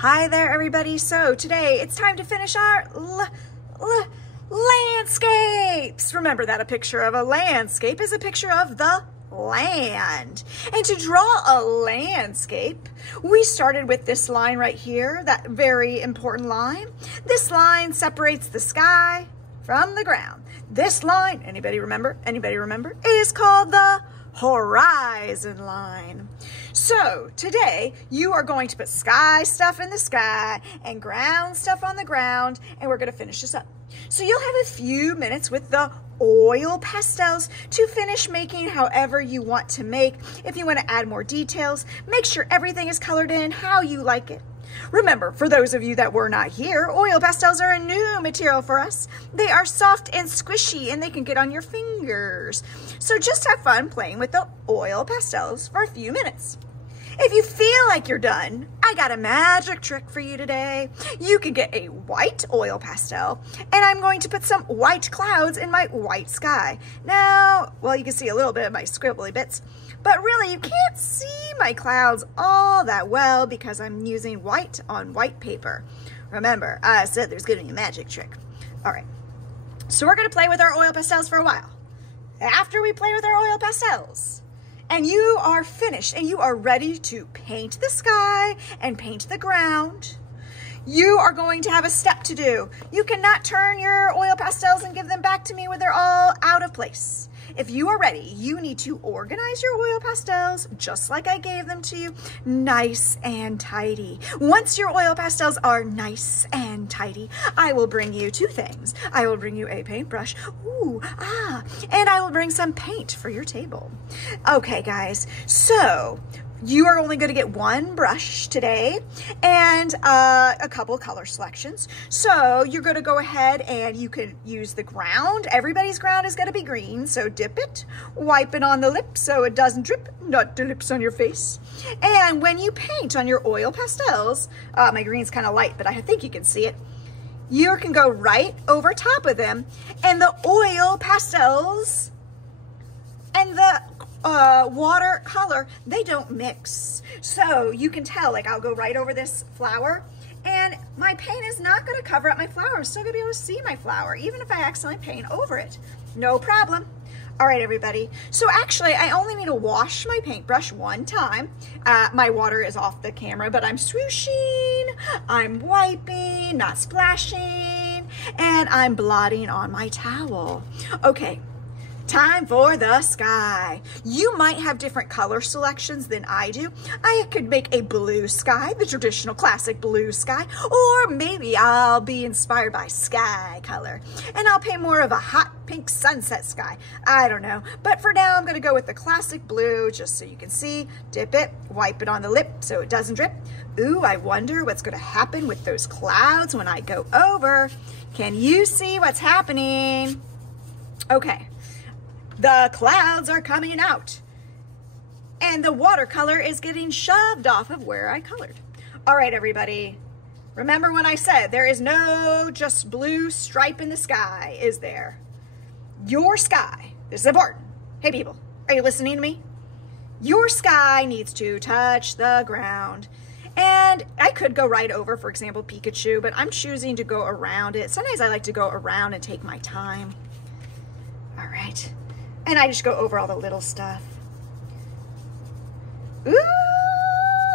Hi there, everybody. So today it's time to finish our landscapes. Remember that a picture of a landscape is a picture of the land. And to draw a landscape, we started with this line right here, that very important line. This line separates the sky from the ground. This line, anybody remember, is called the horizon line. So today you are going to put sky stuff in the sky and ground stuff on the ground, and we're going to finish this up. So you'll have a few minutes with the oil pastels to finish making however you want to make. If you want to add more details, make sure everything is colored in how you like it. Remember, for those of you that were not here, oil pastels are a new material for us. They are soft and squishy and they can get on your fingers. So just have fun playing with the oil pastels for a few minutes. If you feel like you're done, I got a magic trick for you today. You can get a white oil pastel, and I'm going to put some white clouds in my white sky. Now, well, you can see a little bit of my squibbly bits, but really you can't see my clouds all that well because I'm using white on white paper. Remember, I said there's gonna be a magic trick. All right, so we're gonna play with our oil pastels for a while. After we play with our oil pastels, and you are finished and you are ready to paint the sky and paint the ground, you are going to have a step to do. You cannot turn your oil pastels and give them back to me when they're all out of place. If you are ready, you need to organize your oil pastels just like I gave them to you, nice and tidy. Once your oil pastels are nice and tidy, I will bring you two things. I will bring you a paintbrush, and I will bring some paint for your table. Okay, guys, so you are only going to get one brush today and a couple color selections. So you're going to go ahead and you can use the ground. Everybody's ground is going to be green, so dip it, wipe it on the lip so it doesn't drip, not the lips on your face. And when you paint on your oil pastels, my green's kind of light, but I think you can see it. You can go right over top of them, and the oil pastels and the watercolor, they don't mix. So you can tell, like, I'll go right over this flower and my paint is not going to cover up my flower. I'm still going to be able to see my flower even if I accidentally paint over it. No problem. All right, everybody. So actually, I only need to wash my paintbrush one time. My water is off the camera, but I'm swooshing, I'm wiping, not splashing, and I'm blotting on my towel. Okay. Time for the sky. You might have different color selections than I do. I could make a blue sky, the traditional classic blue sky, or maybe I'll be inspired by sky color and I'll paint more of a hot pink sunset sky. I don't know, but for now I'm gonna go with the classic blue just so you can see. Dip it, wipe it on the lip so it doesn't drip. Ooh, I wonder what's gonna happen with those clouds when I go over. Can you see what's happening? Okay. The clouds are coming out and the watercolor is getting shoved off of where I colored. All right, everybody. Remember when I said there is no just blue stripe in the sky, is there? Your sky, this is important. Hey people, are you listening to me? Your sky needs to touch the ground. And I could go right over, for example, Pikachu, but I'm choosing to go around it. Sometimes I like to go around and take my time. All right. And I just go over all the little stuff. Ooh,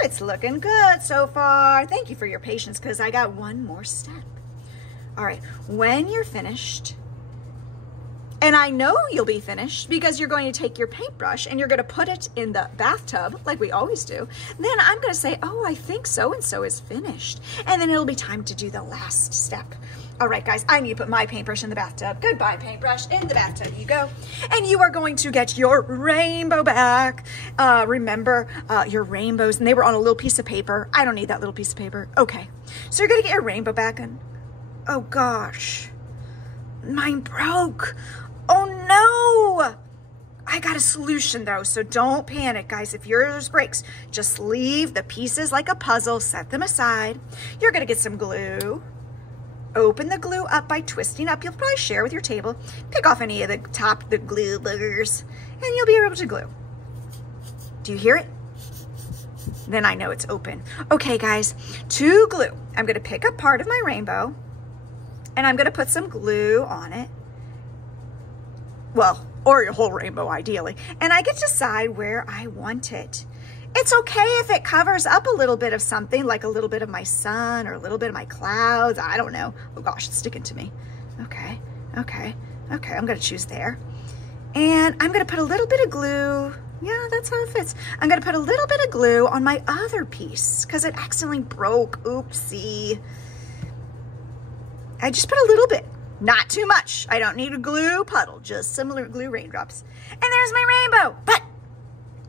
it's looking good so far. Thank you for your patience because I got one more step. All right, when you're finished, and I know you'll be finished because you're going to take your paintbrush and you're going to put it in the bathtub like we always do. Then I'm going to say, oh, I think so-and-so is finished. And then it'll be time to do the last step. All right, guys, I need to put my paintbrush in the bathtub. Goodbye, paintbrush. In the bathtub you go. And you are going to get your rainbow back. Remember your rainbows, and they were on a little piece of paper. I don't need that little piece of paper. Okay, so you're going to get your rainbow back, and oh, gosh, mine broke. Oh, no. I got a solution, though, so don't panic, guys. If yours breaks, just leave the pieces like a puzzle. Set them aside. You're going to get some glue. Open the glue up by twisting up. You'll probably share with your table. Pick off any of the glue boogers, and you'll be able to glue. Do you hear it? then I know it's open. Okay, guys, to glue, I'm gonna pick up part of my rainbow and I'm gonna put some glue on it. Well, or your whole rainbow ideally. And I get to decide where I want it. It's okay if it covers up a little bit of something, like a little bit of my sun or a little bit of my clouds. I don't know. Oh gosh, it's sticking to me. Okay, okay, okay, I'm gonna choose there. And I'm gonna put a little bit of glue. Yeah, that's how it fits. I'm gonna put a little bit of glue on my other piece because it accidentally broke. Oopsie. I just put a little bit, not too much. I don't need a glue puddle, just some glue raindrops. And there's my rainbow. But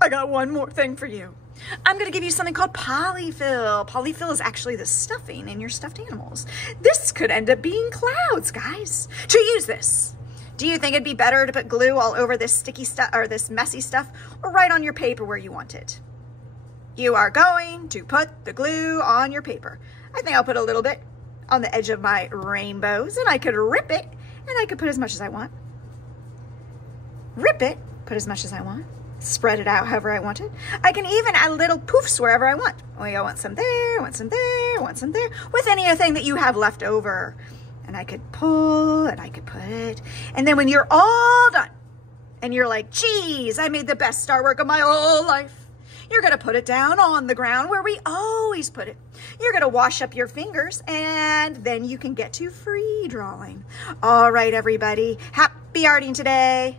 I got one more thing for you. I'm gonna give you something called polyfill. Polyfill is actually the stuffing in your stuffed animals. This could end up being clouds, guys. To use this, do you think it'd be better to put glue all over this sticky stuff or this messy stuff, or right on your paper where you want it? You are going to put the glue on your paper. I think I'll put a little bit on the edge of my rainbows, and I could rip it, and I could put as much as I want. Rip it, put as much as I want. Spread it out however I want it. I can even add little poofs wherever I want. Oh, I want some there, I want some there, I want some there, with anything that you have left over. And I could pull and I could put, and then when you're all done and you're like, geez, I made the best star work of my whole life, you're gonna put it down on the ground where we always put it. You're gonna wash up your fingers and then you can get to free drawing. All right, everybody, happy arting today.